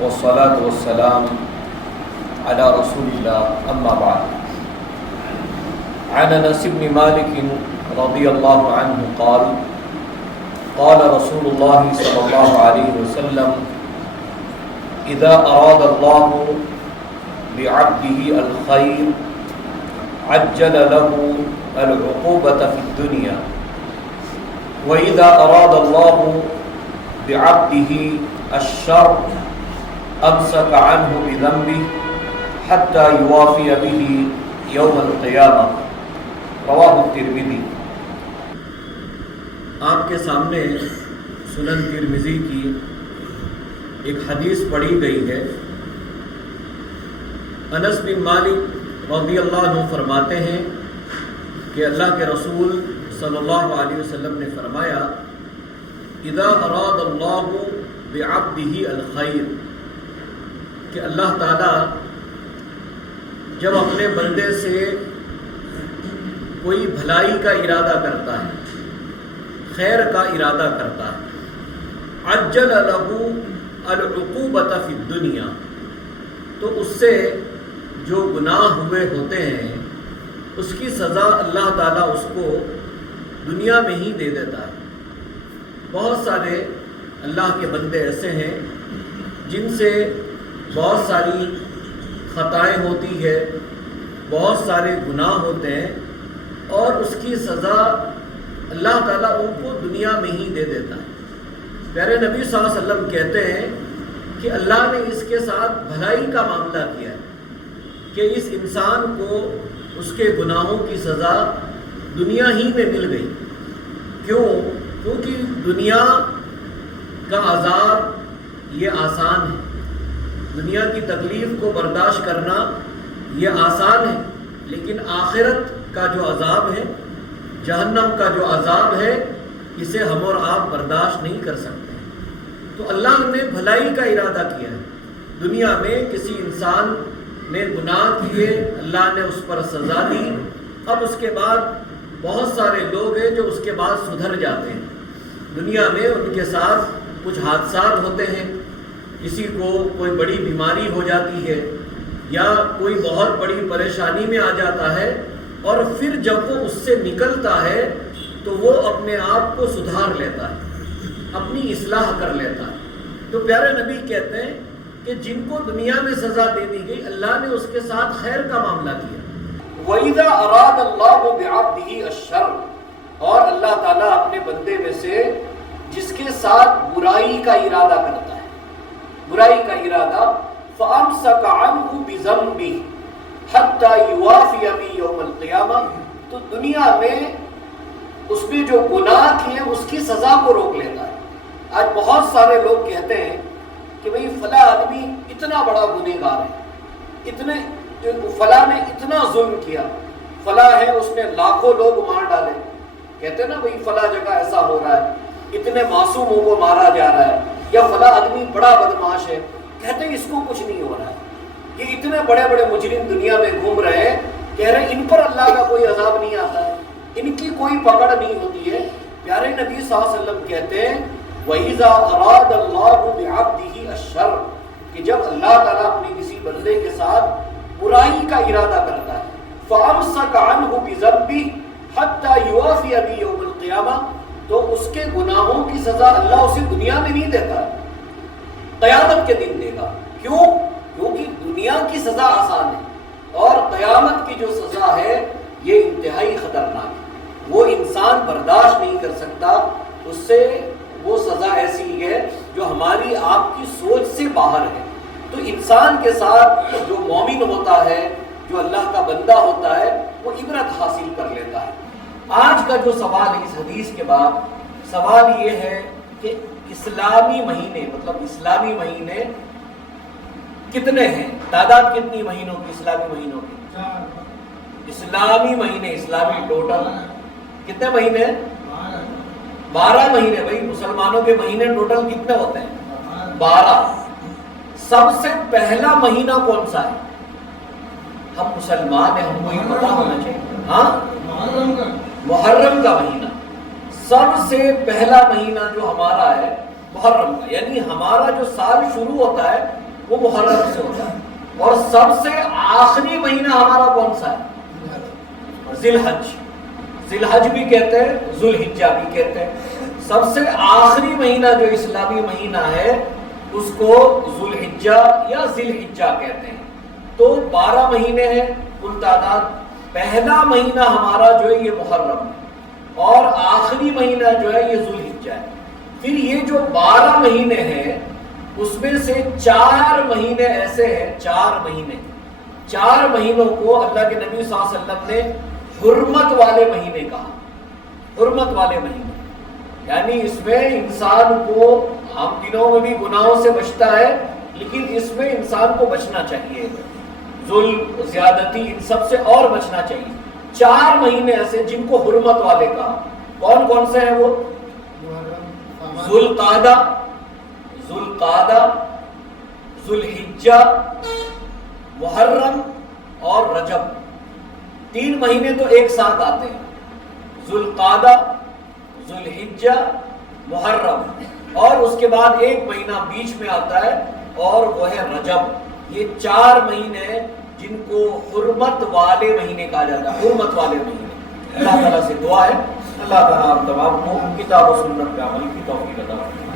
والصلاة والسلام على رسول الله أما بعد. عن أنس بن مالك رضي الله عنه قال قال رسول الله صلى الله عليه وسلم إذا أراد الله بعبده الخير عجل له العقوبة في الدنيا وإذا أراد الله بعبده الشر أمسك عنه بذنبه حتى يوافي به يوم القيامة. رواہ الترمذی. آپ کے سامنے سنن ترمذی کی ایک حدیث پڑھی گئی ہے. انس بن مالک رضی اللہ عنہ فرماتے ہیں کہ اللہ کے رسول صلی اللہ علیہ وسلم نے فرمایا اذا اراد اللہ بعبدہ الخیر، کہ اللہ تعالیٰ جب اپنے بندے سے کوئی بھلائی کا ارادہ کرتا ہے، خیر کا ارادہ کرتا ہے، عجل لہ العقوبۃ فی الدنیا، تو اس سے جو گناہ ہوئے ہوتے ہیں اس کی سزا اللہ تعالیٰ اس کو دنیا میں ہی دے دیتا ہے. بہت سارے اللہ کے بندے ایسے ہیں جن سے بہت ساری خطائیں ہوتی ہے، بہت سارے گناہ ہوتے ہیں، اور اس کی سزا اللہ تعالیٰ ان کو دنیا میں ہی دے دیتا ہے. پیارے نبی صلی اللہ علیہ وسلم کہتے ہیں کہ اللہ نے اس کے ساتھ بھلائی کا معاملہ کیا ہے کہ اس انسان کو اس کے گناہوں کی سزا دنیا ہی میں مل گئی. کیونکہ دنیا کا عذاب یہ آسان ہے، دنیا کی تکلیف کو برداشت کرنا یہ آسان ہے، لیکن آخرت کا جو عذاب ہے، جہنم کا جو عذاب ہے، اسے ہم اور آپ برداشت نہیں کر سکتے. تو اللہ نے بھلائی کا ارادہ کیا ہے. دنیا میں کسی انسان نے گناہ کیے، اللہ نے اس پر سزا دی. اب اس کے بعد بہت سارے لوگ ہیں جو اس کے بعد سدھر جاتے ہیں. دنیا میں ان کے ساتھ کچھ حادثات ہوتے ہیں، کسی کو کوئی بڑی بیماری ہو جاتی ہے یا کوئی بہت بڑی پریشانی میں آ جاتا ہے، اور پھر جب وہ اس سے نکلتا ہے تو وہ اپنے آپ کو سدھار لیتا ہے، اپنی اصلاح کر لیتا ہے. تو پیارے نبی کہتے ہیں کہ جن کو دنیا میں سزا دے دی گئی، اللہ نے اس کے ساتھ خیر کا معاملہ کیا. وَإِذَا أَرَادَ اللَّهُ بِعَبْدِهِ الشَّرَّ، اور اللہ تعالیٰ اپنے بندے میں سے جس کے ساتھ برائی کا ارادہ کرتا ہے، برائی کا ارادہ، فَأَمْسَكَ عَنْهُ بِذَنْبِهِ حَتَّى يُوَافِيَ بِهِ يَوْمَ الْقِيَامَةِ، تو دنیا میں اس نے جو گناہ کیے اس کی سزا کو روک لیتا ہے. آج بہت سارے لوگ کہتے ہیں کہ بھئی فلاں آدمی اتنا بڑا گنہگار ہے، فلاں نے اتنا ظلم کیا، فلاں ہے اس نے لاکھوں لوگ مار ڈالے. کہتے ہیں نا بھئی فلاں جگہ ایسا ہو رہا ہے، اتنے معصوموں کو مارا جا رہا ہے، یا فلاں آدمی بڑا بدماش ہے. کہتے ہیں اس کو کچھ نہیں ہو رہا ہے، یہ اتنے بڑے بڑے مجرم دنیا میں گھوم رہے ہیں، کہہ رہے ہیں ان پر اللہ کا کوئی عذاب نہیں آتا ہے، ان کی کوئی پکڑ نہیں ہوتی ہے. پیارے نبی صلی اللہ علیہ وسلم کہتے ہیں وَإِذَا أَرَادَ اللَّهُ بِعَبْدِهِ الشَّرَّ، کہ جب اللہ تعالیٰ اپنے کسی بندے کے ساتھ برائی کا ارادہ کرتا ہے، فَأَمْسَكَ عَنْهُ بِذَنْبِهِ حَتَّى يُوَافِيَ بِهِ يَوْمَ الْقِيَامَةِ، تو اس کے گناہوں کی سزا اللہ اسے دنیا میں نہیں دیتا، قیامت کے دن دے گا. کیوں؟ کیونکہ دنیا کی سزا آسان ہے، اور قیامت کی جو سزا ہے یہ انتہائی خطرناک ہے. وہ انسان برداشت نہیں کر سکتا، اس سے وہ سزا ایسی ہے جو ہماری آپ کی سوچ سے باہر ہے. تو انسان کے ساتھ جو مومن ہوتا ہے، جو اللہ کا بندہ ہوتا ہے، وہ عبرت حاصل کر لیتا ہے. آج کا جو سوال ہے اس حدیث کے بعد، سوال یہ ہے کہ اسلامی مہینے، مطلب اسلامی مہینے کتنے ہیں؟ تعداد کتنی مہینوں کی؟ اسلامی مہینوں کی اسلامی مہینے، اسلامی ٹوٹل کتنے مہینے؟ 12 مہینے. بھائی مسلمانوں کے مہینے ٹوٹل کتنے ہوتے ہیں؟ 12. سب سے پہلا مہینہ کون سا ہے؟ ہم مسلمان ہیں، ہم کو یہ پتہ ہونا چاہیے. ہاں، محرم کا مہینہ سب سے پہلا مہینہ جو ہمارا ہے محرم کا، یعنی ہمارا جو سال شروع ہوتا ہے وہ محرم سے ہوتا ہے. اور سب سے آخری مہینہ ہمارا کون سا ہے؟ ذی الحج. ذی الحج بھی کہتے ہیں، ذو الحجہ بھی کہتے ہیں. سب سے آخری مہینہ جو اسلامی مہینہ ہے اس کو ذو الحجہ یا ذی الحجہ کہتے ہیں. تو 12 مہینے ہیں کل تعداد. پہلا مہینہ ہمارا جو ہے یہ محرم ہے اور آخری مہینہ جو ہے یہ ذو الحجہ ہے. پھر یہ جو 12 مہینے ہیں اس میں سے 4 مہینے ایسے ہیں، 4 مہینوں کو اللہ کے نبی صلی اللہ علیہ وسلم نے حرمت والے مہینے کہا. حرمت والے مہینے یعنی اس میں انسان کو عام دنوں میں بھی گناہوں سے بچتا ہے لیکن اس میں انسان کو بچنا چاہیے، ظلم، زیادتی، ان سب سے اور بچنا چاہیے. 4 مہینے ایسے جن کو حرمت والے کہا. کون کون سے ہیں وہ؟ ذوالقعدہ، ذوالحجہ، محرم اور رجب. 3 مہینے تو ایک ساتھ آتے ہیں، ذوالقعدہ، ذوالحجہ، محرم، اور اس کے بعد ایک مہینہ بیچ میں آتا ہے اور وہ ہے رجب. یہ 4 مہینے جن کو حرمت والے مہینے کہا جاتا ہے، حرمت والے مہینے. اللہ تعالیٰ سے دعا ہے اللہ تعالیٰ ہم تمام کو کتاب و سنت پہ عمل کی توفیق عطا فرمائے.